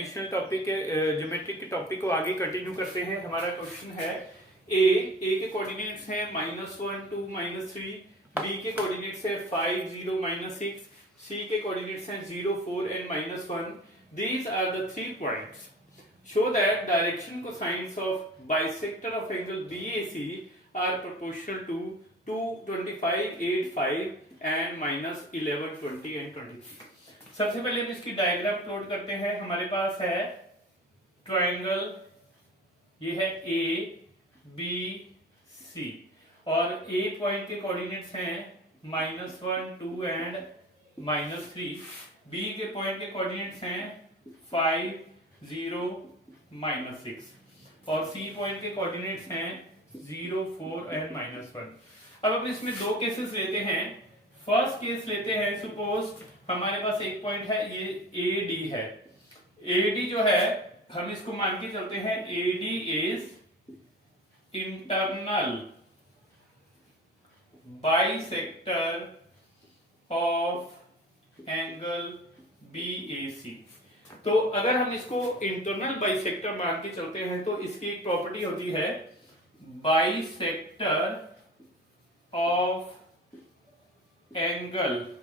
Dimensional topic के geometry के topic को आगे कंटिन्यू करते हैं। हमारा क्वेश्चन है ए के कोऑर्डिनेट्स हैं -1 2 -3, बी के कोऑर्डिनेट्स है 5 0 -6, सी के कोऑर्डिनेट्स हैं 0 4 and -1। These are the 3 points. Show that direction cosines of bisector of angle BAC are proportional to 2 25 8 5 and -11 20 and 23। सबसे पहले हम इसकी डायग्राम प्लॉट करते हैं। हमारे पास है ट्रायंगल, ये है ABC और A पॉइंट के कोऑर्डिनेट्स हैं -1 2 एंड -3। B के पॉइंट के कोऑर्डिनेट्स हैं 5 0 -6 और C पॉइंट के कोऑर्डिनेट्स हैं 0 4 एंड -1। अब हम इसमें दो केसेस लेते हैं। फर्स्ट केस लेते हैं, सपोज हमारे पास एक पॉइंट है, ये AD है। AD जो है हम इसको मान के चलते हैं AD is internal bisector of angle BAC। तो अगर हम इसको इंटरनल बाइसेक्टर मान के चलते हैं तो इसकी एक प्रॉपर्टी होती है, bisector of angle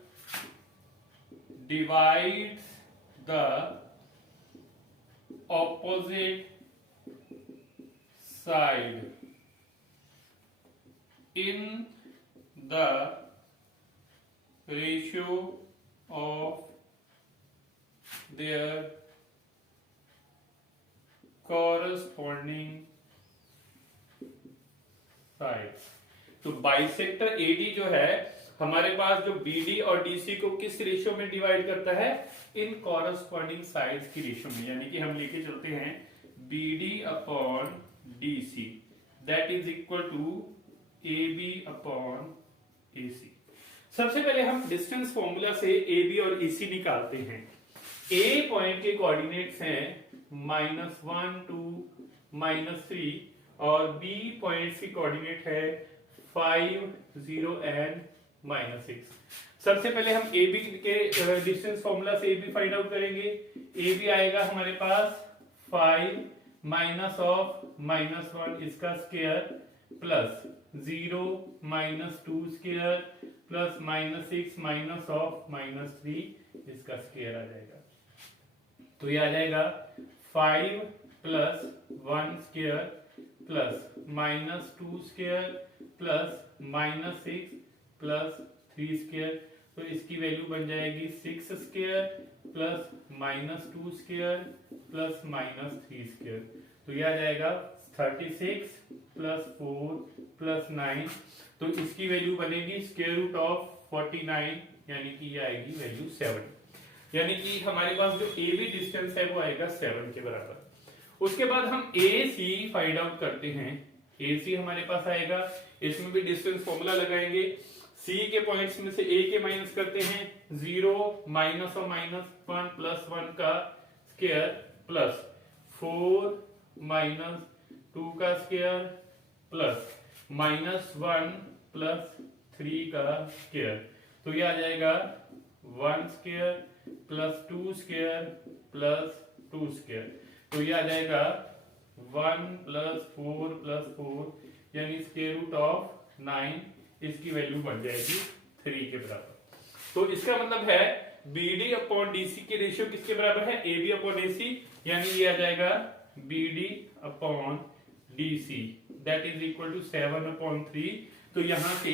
divides the opposite side in the ratio of their corresponding sides। तो बाइसेक्टर AD जो है हमारे पास जो BD और DC को किस रेशियो में डिवाइड करता है, इन कॉरस्पॉन्डिंग साइड्स की रेशियो में। यानी कि हम लेके चलते हैं BD upon DC that is equal to AB upon AC। सबसे पहले हम डिस्टेंस फॉर्मूला से AB और AC निकालते हैं। A पॉइंट के कोऑर्डिनेट्स हैं -1 2 -3 और B पॉइंट की कोऑर्डिनेट है 5 0 एंड -6। सबसे पहले हम AB के डिस्टेंस फॉर्मूला से AB फाइंड आउट करेंगे। AB आएगा हमारे पास 5 माइनस ऑफ -1 इसका square plus 0 -2 square plus -6 minus of -3 इसका स्क्वायर आ जाएगा। तो ये आ जाएगा 5 plus 1 square plus -2 square plus -6 plus 3 square. तो इसकी वैल्यू बन जाएगी 6 square plus -2 square plus -3 square. तो यह आ जाएगा 36 प्लस 4 प्लस 9। तो इसकी वैल्यू बनेगी स्क्वायर रूट ऑफ 49, यानी कि ये आएगी वैल्यू 7। यानी कि हमारे पास जो AB डिस्टेंस है वो आएगा 7 के बराबर। उसके बाद हम AC फाइंड आउट करते हैं। AC हमारे पास आएगा, इसमें भी डिस्टेंस फॉर्मूला लगाएंगे। C के पॉइंट्स में से A के माइनस करते हैं 0 माइनस और -1 प्लस 1 का स्क्वायर प्लस 4 -2 का स्क्वायर प्लस -1 प्लस 3 का स्क्वायर। तो ये आ जाएगा 1 square plus 2 square plus 2 square. तो ये आ जाएगा 1 प्लस 4 प्लस 4 यानी स्क्वायर रूट ऑफ 9। इसकी वैल्यू बन जाएगी 3 के बराबर। तो इसका मतलब है BD अपॉन DC की रेशियो किसके बराबर है, AB अपॉन AC। यानी ये आ जाएगा BD upon DC that is equal to 7 upon 3। तो यहां से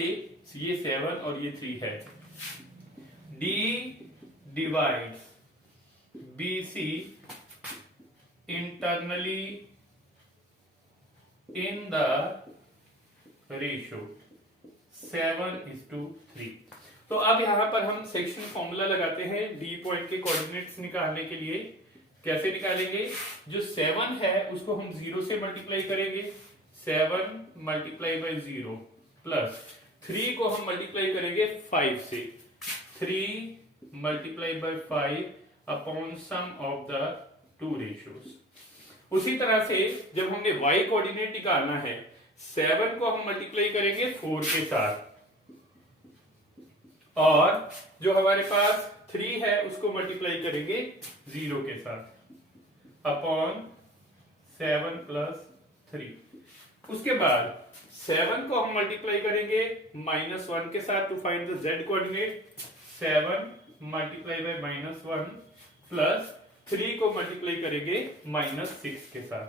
ये 7 और ये 3 है। D divides BC internally in the ratio 7:3। तो अब यहां पर हम सेक्शन फॉर्मूला लगाते हैं D पॉइंट के कोऑर्डिनेट्स निकालने के लिए। कैसे निकालेंगे, जो 7 है उसको हम 0 से मल्टीप्लाई करेंगे, 7 मल्टीप्लाई बाई 0 प्लस 3 को हम मल्टीप्लाई करेंगे 5 से, 3 multiply by 5 upon sum of the two ratios. उसी तरह से जब हमने y कोऑर्डिनेट निकालना है, 7 को हम मल्टीप्लाई करेंगे 4 के साथ और जो हमारे पास 3 है उसको मल्टीप्लाई करेंगे 0 के साथ। Upon 7 plus 3। उसके बाद 7 को हम मल्टीप्लाई करेंगे -1 के साथ to find the z coordinate. 7 multiply by -1 plus 3 को मल्टीप्लाई करेंगे -6 के साथ,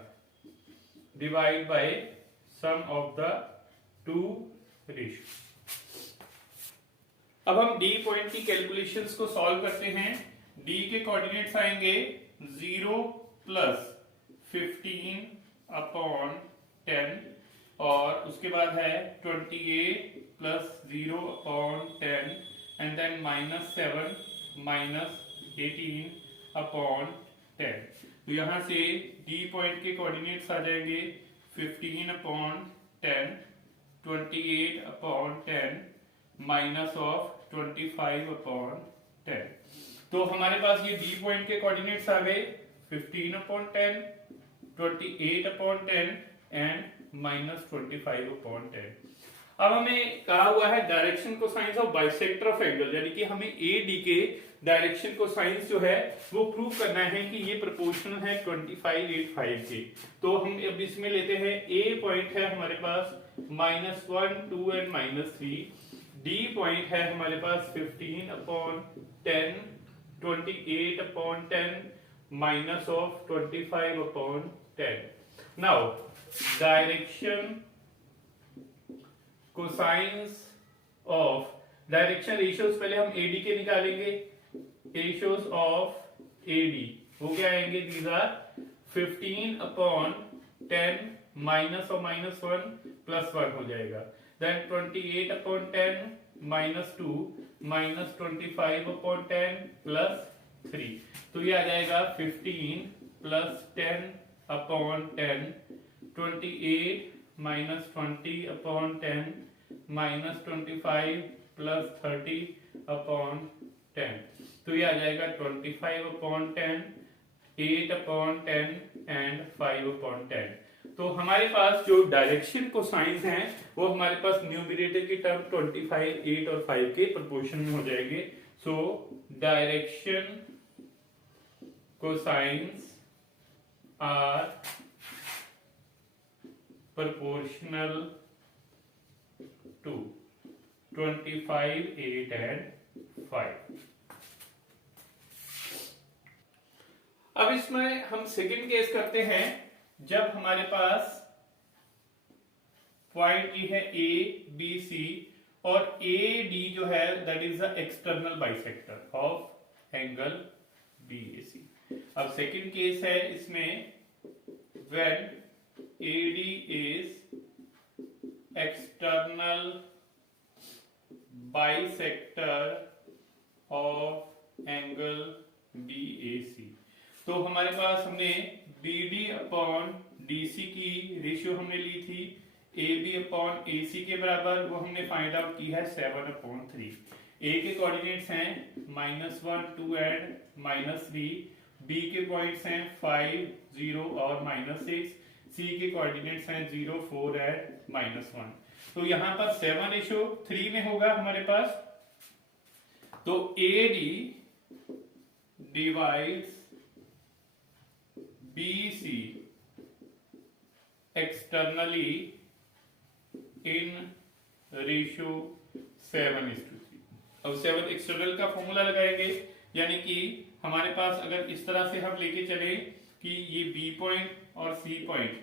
divide by sum of the two ratio. अब हम डी पॉइंट की कैलकुलेशंस को सॉल्व करते हैं। डी के कोऑर्डिनेट्स आएंगे 0 प्लस 15 अपॉन 10 और उसके बाद है 28 plus 0 upon 10 and then -7 minus 18 upon 10। तो यहां से डी पॉइंट के कोऑर्डिनेट्स आ जाएंगे 15 upon 10, 28 upon 10 minus of 25 upon 10। तो हमारे पास ये डी पॉइंट के कोऑर्डिनेट्स आ गए 15 अपॉन 10, 28 अपॉन 10 एंड -25 अपॉन 10। अब हमें कहा हुआ है direction cosines of bisector of angle, यानी कि हमें ए डी के डायरेक्शन कोसाइंस जो है वो प्रूव करना है कि ये प्रोपोर्शनल है 25, 8, 5 के। तो हम अब इसमें लेते हैं ए पॉइंट है हमारे पास -1, 2 एंड -3। डी पॉइंट है हमारे पास 15 upon 10, 28 upon 10 minus of 25 upon 10। Now direction cosines of direction ratios पहले हम एडी के निकालेंगे। रेशियोज ऑफ एडी वो क्या आएंगे? दीज आर 15 अपॉन 10 माइनस और -1 +1 हो जाएगा। Then 28 upon 10 -2 minus 25 upon 10 plus 3। तो ये आ जाएगा 15 plus 10 upon 10, 28 minus 20 upon 10 minus 25 plus 30 upon 10। तो ये आ जाएगा 25 upon 10, 8 upon 10 and 5 upon 10। तो हमारे पास जो डायरेक्शन कोसाइंस हैं वो हमारे पास न्यूमरेटर की टर्म 25, 8 और 5 के प्रोपोर्शन में हो जाएंगे। So direction cosines are proportional to 25, 8 and 5। अब इसमें हम सेकंड केस करते हैं जब हमारे पास पॉइंट ये है ए बी सी और ए डी जो है that is the external bisector of angle B A C. अब सेकंड केस है इसमें when A D is external bisector of angle B A C. तो हमारे पास हमने BD अपॉन DC की रेशियो हमने ली थी AB अपॉन AC के बराबर, वो हमने फाइंड आउट की है 7/3। A के कोऑर्डिनेट्स हैं -1, 2 एंड -3। B के पॉइंट्स हैं 5, 0 और -6। C के कोऑर्डिनेट्स हैं 0, 4 एंड -1। तो यहां पर 7/3 में होगा हमारे पास। तो AD divides BC externally in ratio 7:3। अब 7 एक्सटर्नल का फॉर्मूला लगाएंगे, यानी कि हमारे पास अगर इस तरह से हम लेके चले कि ये B पॉइंट और C पॉइंट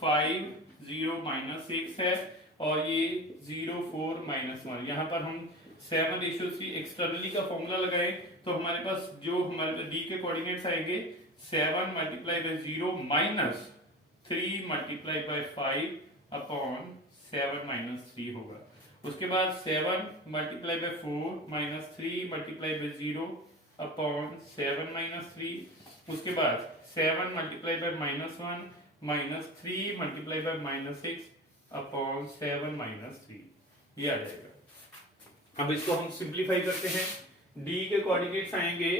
5, 0, -6 है और ये 0, 4, -1, यहाँ पर हम 7:3 एक्सटर्नली का फॉर्मूला लगाएं तो हमारे पास जो हमारे D के कोऑर्डिनेट्स आएंगे 7 multiply bye 0 minus 3 multiply by 5 upon 7 -3 होगा। उसके बाद 7 multiply bye 4 minus 3 multiply by 0 upon 7 -3। उसके बाद 7 multiply by -1 minus 3 multiply by -6 upon 7 -3, ये आ जाएगा। अब इसको हम सिंप्लीफाई करते हैं। डी के कोऑर्डिनेट्स आएंगे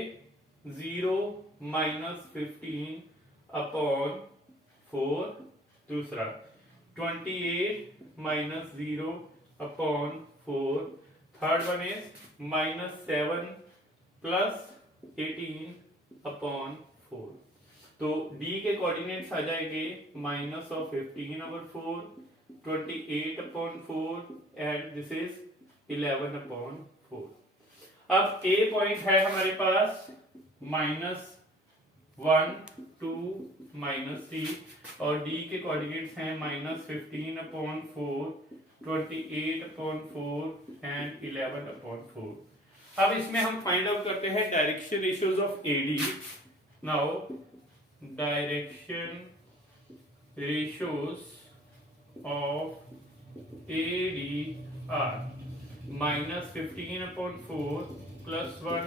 0 -15 अपॉन 4, दूसरा 28 -0 upon 4, third one is -7 + 18 upon 4। तो d के कोऑर्डिनेट्स आ जाएंगे -15/4, 28/4 एंड दिस इज 11/4। अब a पॉइंट है हमारे पास -1, 2, -3 और d के कोऑर्डिनेट्स हैं -15/4, 28/4 एंड 11/4। अब इसमें हम फाइंड आउट करते हैं direction ratios of AD। Now direction ratios of AD are -15/4 +1,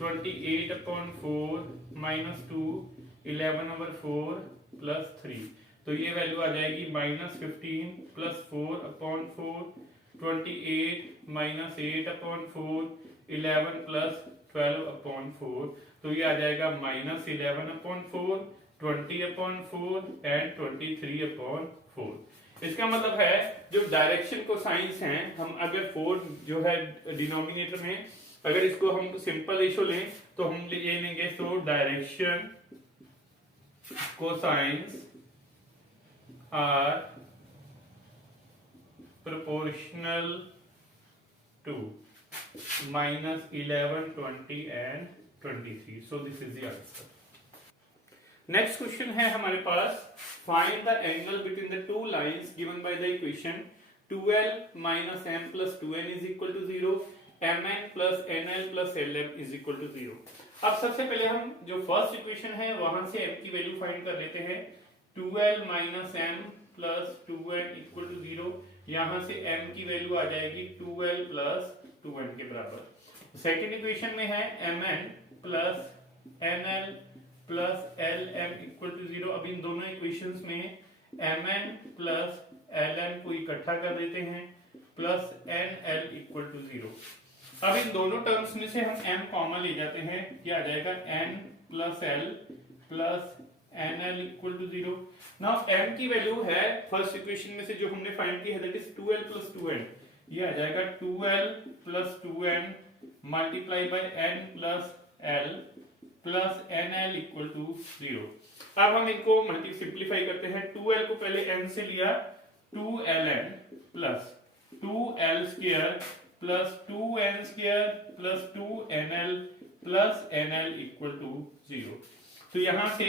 28/4 -2, 11/4 +3। तो ये वैल्यू आ जाएगी -15 + 4/4, 28 -8/4, 11 + 12/4। तो ये आ जाएगा -11/4, 20/4 एंड 23/4। इसका मतलब है जो डायरेक्शन को साइंस हैं, हम अगर 4 जो है डिनोमिनेटर में अगर इसको हम सिंपल रेशियो लें तो हम ये लेंगे, तो direction cosines are proportional to -11, 20 and 23. So this is the answer. Next question है हमारे पास, find the angle between the two lines given by the equation 2l minus m plus 2n is equal to 0, mn plus nl plus lm is equal to 0. अब सबसे पहले हम जो first equation है वहां से m की वैल्यू फाइंड कर लेते हैं। 2l minus m plus 2n equal to 0, यहां से m की वैल्यू आ जाएगी 2l plus 2n के बराबर। सेकेंड इक्वेशन में है mn plus nl plus lm equal to 0। अब इन दोनों इक्वेशंस में mn plus lm को इकट्ठा कर देते हैं plus nl equal to 0। अब इन दोनों टर्म्स में से हम m कॉमन ले जाते हैं, ये आ जाएगा n plus l plus nl equal to 0। Now m की वैल्यू है फर्स्ट इक्वेशन में से जो हमने फाइंड की है, that is 2l plus 2n। ये आ जाएगा 2l plus 2n multiply bye n plus l plus nl equal to 0। अब हम इनको सिंप्लीफाई करते हैं। 2l को पहले n से लिया, 2ln plus 2l square plus 2n square plus 2nl plus nl equal to 0। तो यहां से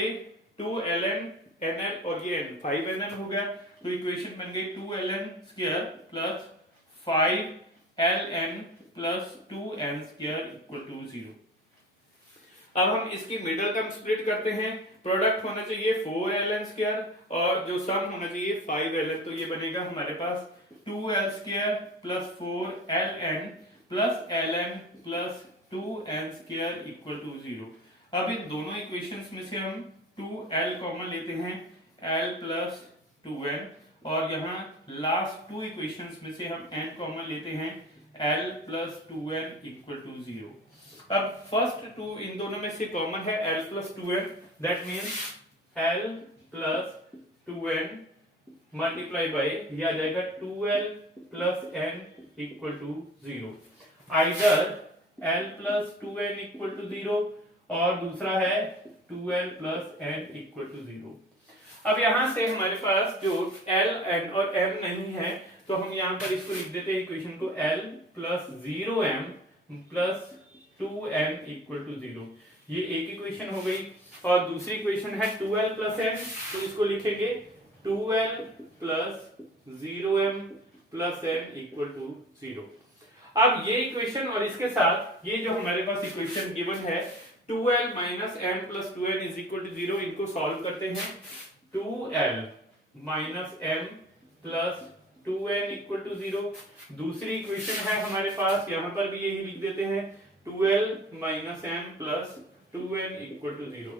2ln nl और ये 5nl हो गया, तो इक्वेशन बन गई 2ln square plus 5ln plus 2n square equal to 0। अब हम इसकी मिडिल टर्म स्प्लिट करते हैं, प्रोडक्ट होना चाहिए 4ln स्क्वायर और जो सम होना चाहिए 5ln। तो ये बनेगा हमारे पास 2l square plus 4ln plus ln plus 2n square equal to 0। अब इन दोनों इक्वेशंस में से हम 2l कॉमन लेते हैं, l प्लस 2n, और यहाँ लास्ट टू इक्वेशंस में से हम n कॉमन लेते हैं, l plus 2n equal to 0। अब फर्स्ट टू इन दोनों में से कॉमन है l plus 2n, that means l plus 2n multiply by ये आ जाएगा 2l plus n equal to 0। Either l plus 2n equal to 0 और दूसरा है 2l plus n equal to 0। अब यहां से हमारे पास जो l, n और m नहीं है, तो हम यहां पर इसको लिख देते हैं इक्वेशन को l plus 0m plus 2n equal to 0। ये एक इक्वेशन हो गई, और दूसरी इक्वेशन है 2l प्लस m, तो इसको लिखेंगे 2l plus 0m plus n equal to 0। अब ये इक्वेशन और इसके साथ ये जो हमारे पास इक्वेशन गिवन है 2l minus m plus 2n is equal to 0, इनको सॉल्व करते हैं। 2l minus m plus 2n equal to 0। दूसरी इक्वेशन है हमारे पास, यहां पर भी यही लिख देते हैं 2l minus m plus 2n equal to 0।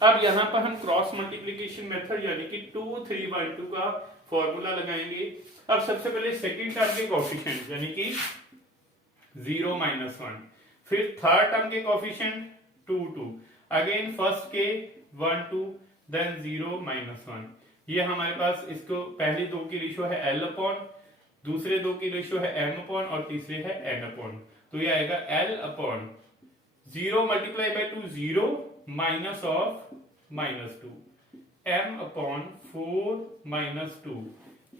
अब यहां पर हम क्रॉस मल्टीप्लिकेशन मेथड यानी कि 2 3 by 2 का फॉर्मूला लगाएंगे। अब सबसे पहले सेकंड टर्म के कोएफिशिएंट यानी कि 0 माइनस 1, फिर थर्ड टर्म के कोएफिशिएंट 2 2, अगेन फर्स्ट के 1 2, देन 0 माइनस 1। ये हमारे पास इसको पहली दो की रेशियो है l अपॉन, दूसरे दो की रेशियो है m अपॉन और तीसरे है n अपॉन। तो ये आएगा l upon 0 multiply by 2 0 minus of -2, m/4 - 2,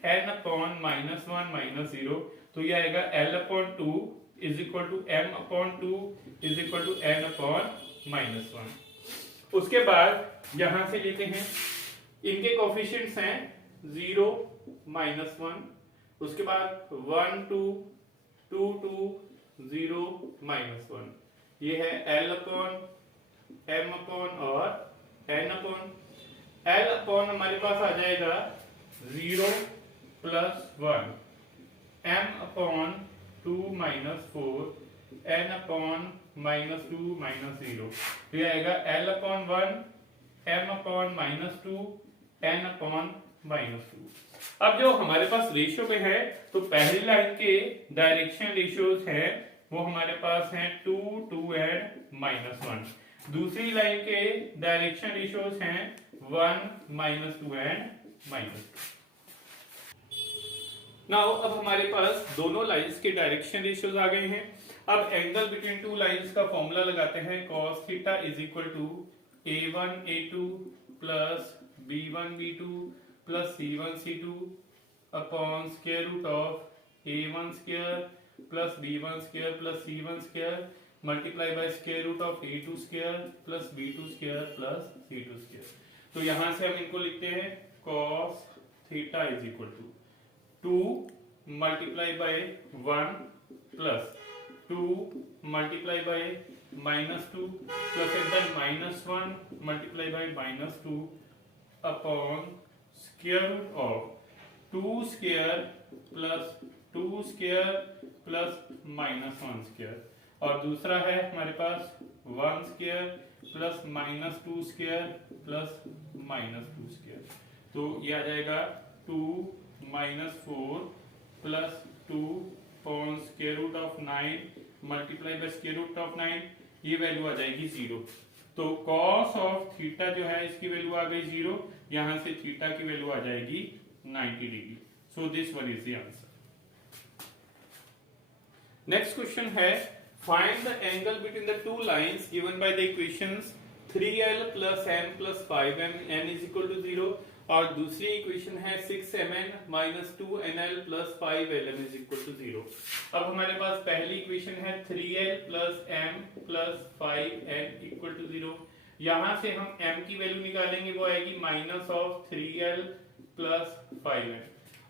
n/-1 - 0, तो ये आएगा L/2 is equal to m/2 is equal to n/-1। उसके बाद यहां से लेते हैं, इनके कोफिशिएंट्स हैं 0 -1, उसके बाद 1 2 2 2 0 -1, ये है L/m/ और n/, L/ हमारे पास आ जाएगा 0 + 1, m/2 - 4, n/-2 - 0, ये आएगा L/1 m/-2 n/-2। अब जो हमारे पास रेशियो में है, तो पहली लाइन के डायरेक्शन रेशियोज हैं वो हमारे पास हैं 2 2 एंड -1, दूसरी लाइन के डायरेक्शन रेशियोज हैं 1 -2 एंड -2। नाउ अब हमारे पास दोनों लाइंस के डायरेक्शन रेशियोज आ गए हैं। अब एंगल बिटवीन टू लाइंस का फॉर्मूला लगाते हैं, cos theta is equal to a1 a2 plus b1 b2 plus c1 c2 upon square root of a1 square plus b1 square plus c1 square multiply by square root of a2 square plus b2 square plus c2 square. तो यहां से हम इनको लिखते हैं cos theta is equal to 2 multiply by 1 plus 2 multiply by -2 plus and then -1 multiply by -2 upon square root of 2 square plus 2 square plus -1 square, और दूसरा है हमारे पास 1 square plus -2 square plus -2 square, तो ये आ जाएगा 2 -4 plus 2 upon square root of 9 multiply by square root of 9, ये वैल्यू आ जाएगी 0। तो cos ऑफ थीटा जो है इसकी वैल्यू आ गई 0, यहां से थीटा की वैल्यू आ जाएगी 90 degree. So this one is the answer. Next question है, find the angle between the two lines given by the equations 3l + m + 5m n is equal to 0, और दूसरी इक्वेशन है 6mn - 2nl + 5lm is equal to 0। अब हमारे पास पहली equation है 3l + m + 5n equal to 0, यहां से हम m की वैल्यू निकालेंगे, वो आएगी -3l + 5n,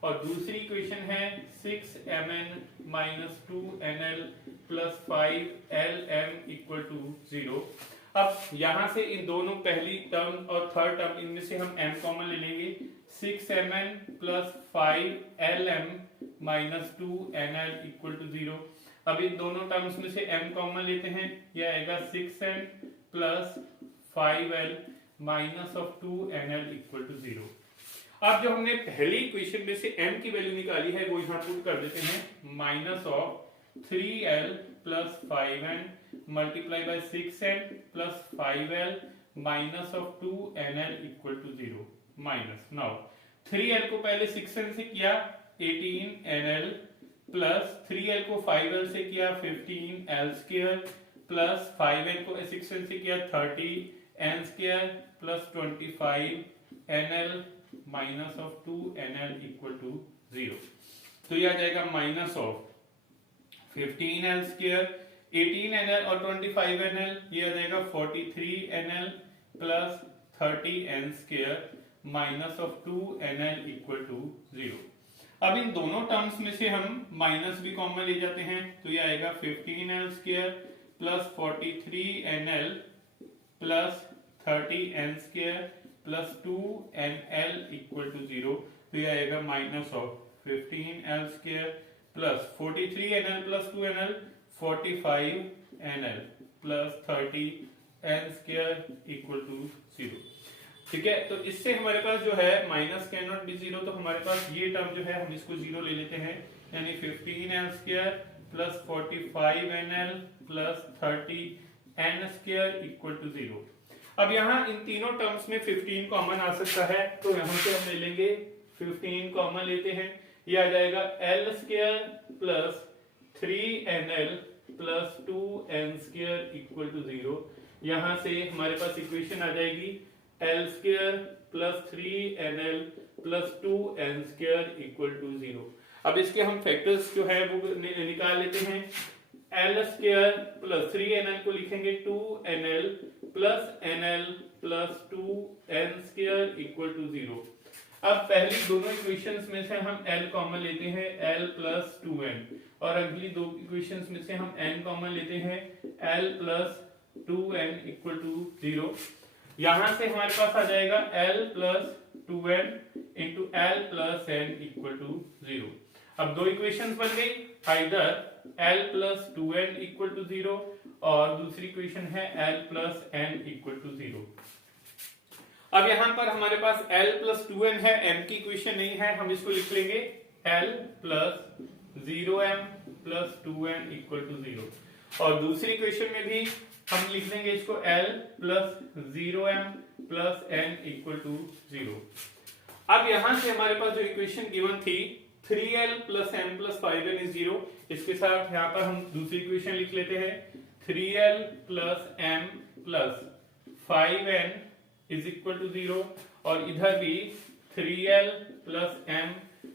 और दूसरी इक्वेशन है 6mn - 2nl + 5lm equal to 0। अब यहां से इन दोनों पहली टर्म और थर्ड टर्म इनमें से हम m कॉमन ले लेंगे, 6mn + 5lm - 2nl equal to 0। अब इन दोनों टर्म्स में से m कॉमन लेते हैं, यह आएगा 6n + 5l - 2nl equal to 0। अब जो हमने पहली इक्वेशन में से m की वैल्यू निकाली है वो यहां पुट कर देते हैं, -3l + 5n multiply by 6n + 5l - 2nl equal to 0 minus. Now 3l को पहले 6n से किया 18nl प्लस 3l को 5l से किया 15l² प्लस 5n को 6n से किया 30n² plus 25nl - 2nl equal to 0। तो यह आ जाएगा -15l², 18nl और 25nl, ये आ जाएगा 43nl plus 30n² - 2nl equal to 0। अब इन दोनों टर्म्स में से हम माइनस भी कॉमन ले जाते हैं, तो ये आएगा 15l² plus 43nl plus 30n² plus 2nl equal to 0, तो ये आएगा -15l² plus 43nl plus 2nl 45nl plus 30n² equal to 0। ठीक है, तो इससे हमारे पास जो है माइनस कैन नॉट बी 0, तो हमारे पास ये टर्म जो है हम इसको 0 ले लेते हैं, यानी 15l² plus 45nl plus 30n² equal to 0। अब यहाँ इन तीनों टर्म्स में 15 कॉमन आ सकता है, तो यहाँ से हम ले लेंगे 15 कॉमन लेते हैं, ये आ जाएगा l² plus 3nl plus 2n² equal to 0। यहां से हमारे पास इक्वेशन आ जाएगी L square plus 3nl plus 2n square equal to 0। अब इसके हम फैक्टर्स जो है वो निकाल लेते हैं। एल स्क्वायर प्लस 3nl को लिखेंगे 2nl plus nl plus 2n square equal to 0। अब पहली दोनों इक्वेशंस में से हम l कॉमन लेते हैं, l प्लस 2n, और अगली दो इक्वेशंस में से हम n कॉमन लेते हैं, l plus 2n equal to 0। यहां से हमारे पास आ जाएगा l plus 2n into l plus n equal to 0। अब दो इक्वेशंस बन गई, either l plus 2n equal to 0 और दूसरी इक्वेशन है l plus n equal to 0। अब यहां पर हमारे पास l प्लस 2n है, m की इक्वेशन नहीं है, हम इसको लिख लेंगे l plus 0m plus 2n equal to 0। और दूसरी इक्वेशन में भी हम लिख लेंगे इसको l plus 0m plus n equal to 0। अब यहां से हमारे पास जो इक्वेशन गिवन थी 3l plus m plus 5n is 0, इसके साथ यहाँ पर हम दूसरी इक्वेशन लिख लेते हैं 3l plus m plus 5n is equal to 0, और इधर भी 3l plus m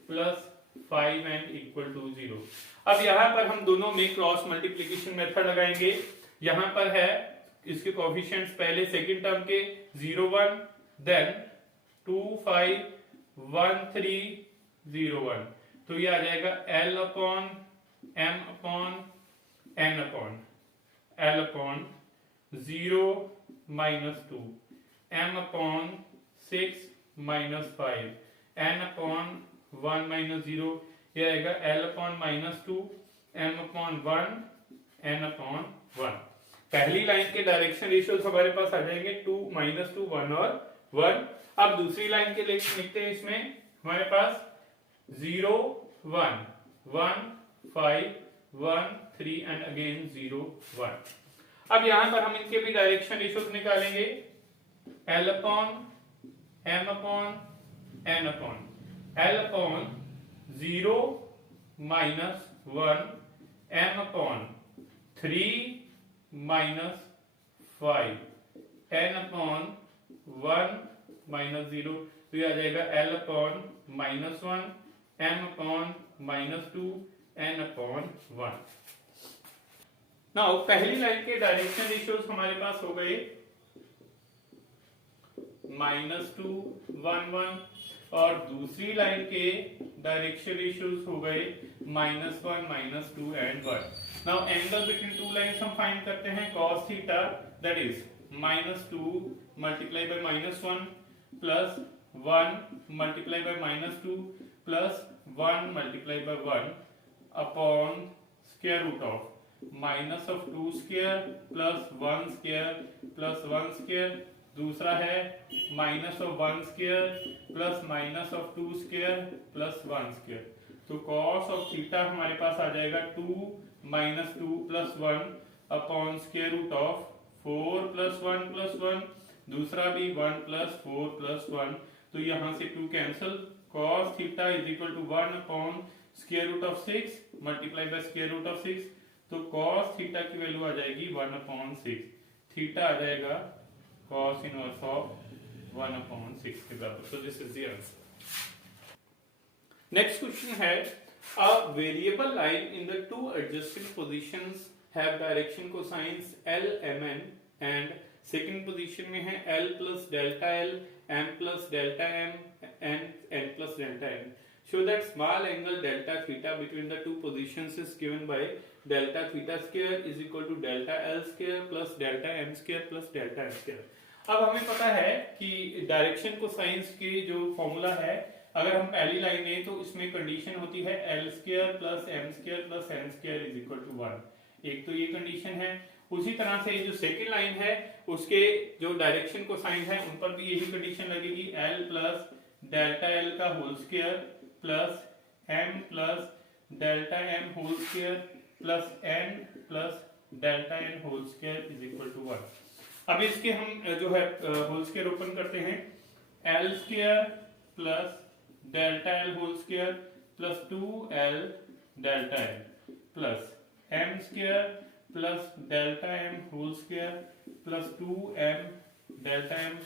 plus 5n equal to 0। अब यहाँ पर हम दोनों में क्रॉस मल्टीप्लीकेशन मेथड लगाएंगे। यहाँ पर है इसके कोएफिशिएंट्स पहले सेकंड टर्म के 0 1, देन 2 5 1 3 0 1, तो ये आ जाएगा l upon m upon n upon l upon 0 minus 2 m upon 6 minus 5 n upon 1 minus 0, ये आएगा l upon minus 2 m upon 1 n upon 1। पहली लाइन के डायरेक्शन रेशियोज हमारे पास आ जाएंगे 2 माइनस 2 1 और 1। अब दूसरी लाइन के लिए लिखते हैं, इसमें हमारे पास 0 1 1 5 1 3 एंड अगेन 0 1। अब यहां पर हम इनके भी डायरेक्शन रेशियोज निकालेंगे, l upon m upon n upon l upon 0 minus 1 m upon 3 minus 5 n upon 1 minus 0, तो ये आ जाएगा l upon minus 1 m upon minus 2 n upon 1। Now पहली लाइन के डायरेक्शन रेशियोज हमारे पास हो गए -2 1 1, और दूसरी लाइन के डायरेक्शन रेशियोज हो गए -1 -2 and 1। Now angle between two lines हम फाइंड करते हैं cos theta, that is -2 multiply by -1 plus 1 multiply by -2 plus 1 multiply by 1 upon square root of minus of 2 square plus 1 square plus 1 square, दूसरा है minus of 1 square plus minus of 2 square plus 1 square. तो cos of theta हमारे पास आ जाएगा 2 minus 2 plus 1 upon square root of 4 plus 1 plus 1, दूसरा भी 1 plus 4 plus 1, तो यहां से 2 cancel, cos theta is equal to 1 upon square root of 6 multiply by square root of 6, तो cos थीटा की वैल्यू आ जाएगी 1 अपॉन 6, थीटा आ जाएगा cos इनवर्स ऑफ 1 अपॉन 6 के बराबर। So this is the answer. Next question है, a variable line in the two adjacent positions have direction cosines l mn and second position में है l plus delta l m plus delta m and n plus delta n. Show that small angle delta theta between the two positions is given by delta theta square is equal to delta l square plus delta m square plus delta n square। अब हमें पता है कि direction cosines की जो formula है, अगर हम पहली लाइन लें तो इसमें कंडीशन होती है l square plus m square plus n square is equal to 1। एक तो ये कंडीशन है। उसी तरह से जो सेकंड लाइन है उसके जो डायरेक्शन कोसाइन है उन पर भी यही कंडीशन लगेगी, l प्लस डेल्टा l का whole square plus m plus delta m whole square plus n plus delta n whole square is equal to 1। अब इसके हम जो है होल स्क्वायर ओपन करते हैं, l square plus delta l whole square plus 2l delta m plus m square plus delta m whole square plus 2m delta m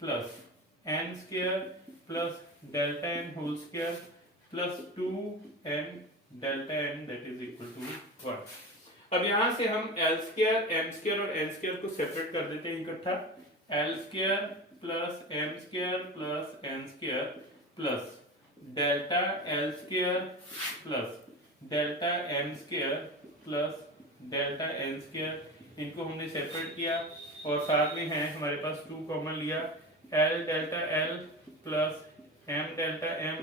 plus N square plus delta N whole square plus 2n delta N that is equal to 1। अब यहां से हम L square M square और N square को separate कर देते हैं इकट्ठा। L square plus M square plus N square plus delta L square plus delta M square plus delta N square, इनको हमने सेपरेट किया और साथ में है हमारे पास 2 कॉमन लिया। L delta L plus M delta M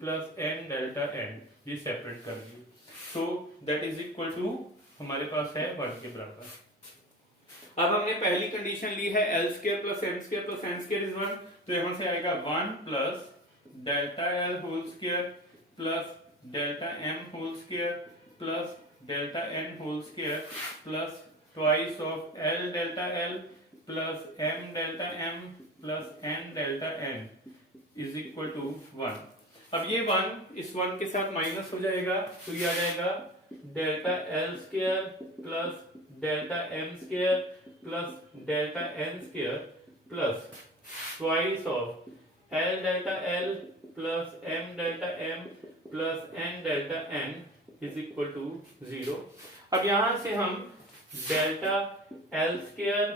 plus N delta N, ये सेपरेट कर दिए। So that is equal to हमारे पास है 1 के बराबर। अब हमने पहली कंडीशन ली है L square plus M square plus N square is 1, तो यहां से आएगा 1 plus delta L whole square plus delta M whole square plus delta N whole square plus twice of L delta L plus M delta M plus N delta N is equal to 1। अब ये 1 इस 1 के साथ minus हो जाएगा, तो ये आ जाएगा delta L square plus delta M square plus delta N square plus twice of L delta L plus M delta M plus N delta N is equal to 0। अब यहां से हम delta L square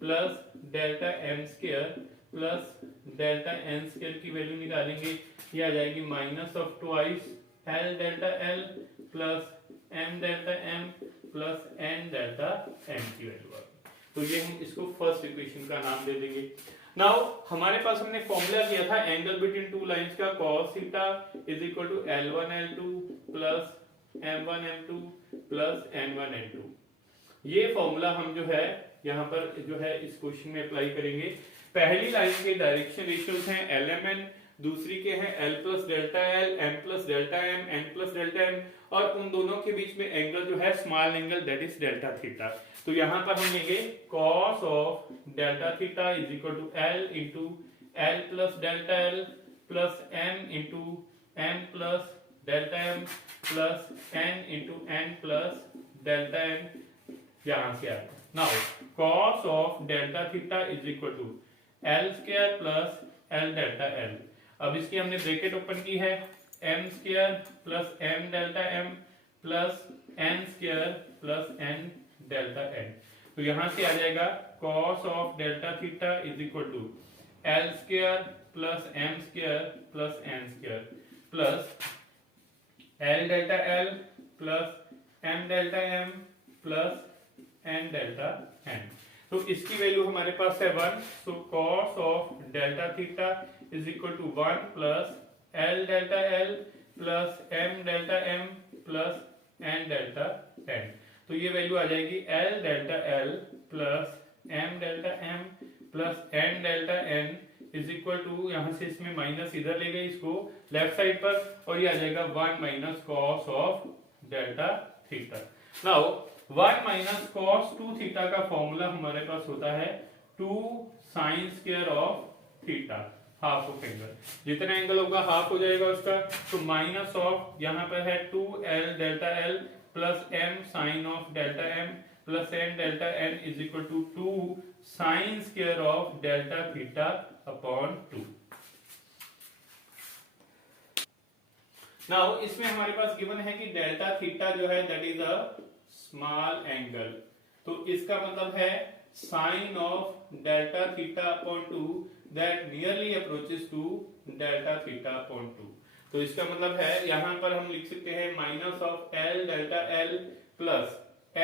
plus delta M square plus delta N square की value निकालेंगे, ये आ जाएगी minus of twice L delta L plus M delta M plus N delta N की वैल्यू आ गई। तो ये हम इसको फर्स्ट इक्वेशन का नाम दे देंगे। नाउ हमारे पास हमने फॉर्मूला किया था एंगल बिटवीन टू लाइंस का, cos theta is equal to L1 L2 plus M1 M2 plus N1 N2। ये फॉर्मूला हम जो है यहाँ पर जो है इस क्वेश्चन में अप्लाई करेंगे। पहली लाइन के डायरेक्शन रेशियोज हैं LMN, दूसरी के हैं L plus delta L, M plus delta M, N plus delta M, और उन दोनों के बीच में एंगल जो है small angle that is delta theta. तो यहाँ पर हम लेंगे cos of delta theta is equal to L into L plus delta L plus M into M plus delta M plus N into N plus delta N, यहाँ से आया। Now cos of delta theta is equal to L square plus L delta L। अब इसकी हमने bracket open की है, m square plus m delta m plus n square plus n delta n। तो यहां से आ जाएगा cos of delta theta is equal to L square plus m square plus n square plus L delta L plus m delta m plus n delta n। तो इसकी value हमारे पास है 1। So cos of delta theta is equal to 1 plus L delta L plus m delta m plus n delta n। तो ये value आ जाएगी L delta L plus m delta m plus n delta n is equal to, यहां से इसमें minus इधर ले गए इसको लेफ्ट साइड पर, और ये आ जाएगा 1 minus cos of delta theta. Now 1 minus cos 2 theta का फॉर्मूला हमारे पास होता है 2 sine square of theta, half of angle. जितना एंगल होगा हाफ हो जाएगा उसका, तो माइनस ऑफ यहाँ पर है 2L delta L plus m sine of delta m plus n delta n is equal to 2 sine square of delta theta upon 2। Now इसमें हमारे पास गिवन है कि डेल्टा थीटा जो है that is a small angle, तो इसका मतलब है sine of delta theta upon 2 that nearly approaches to delta theta upon 2। तो इसका मतलब है यहां पर हम लिख सकते हैं minus of L delta L plus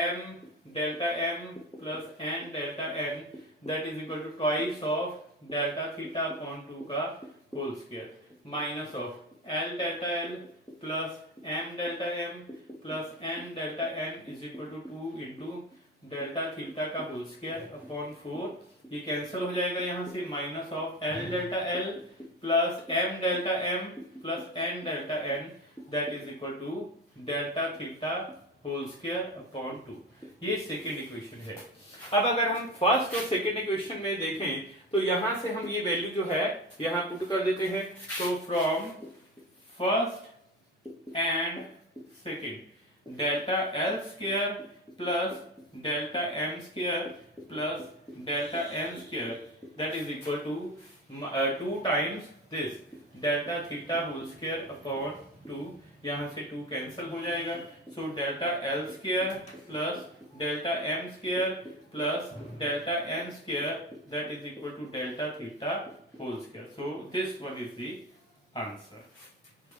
m delta m plus n delta n that is equal to twice of delta theta upon 2 का whole square minus of L delta L plus m delta m plus n delta n is equal to 2 into delta theta का whole square upon 4। ये cancel हो जाएगा यहाँ से, minus of L delta L plus m delta m plus n delta n that is equal to delta theta whole square upon 2। ये second equation है। अब अगर हम फर्स्ट और सेकेंड इक्वेशन में देखें तो यहां से हम ये वैल्यू जो है यहां पुट कर देते हैं। तो from first and second delta L square plus delta m square plus delta n square that is equal to 2 times this delta theta whole square upon 2, यहां से 2 कैंसिल हो जाएगा, so delta L square plus delta M square plus delta N square that is equal to delta theta whole square. So this one is the answer.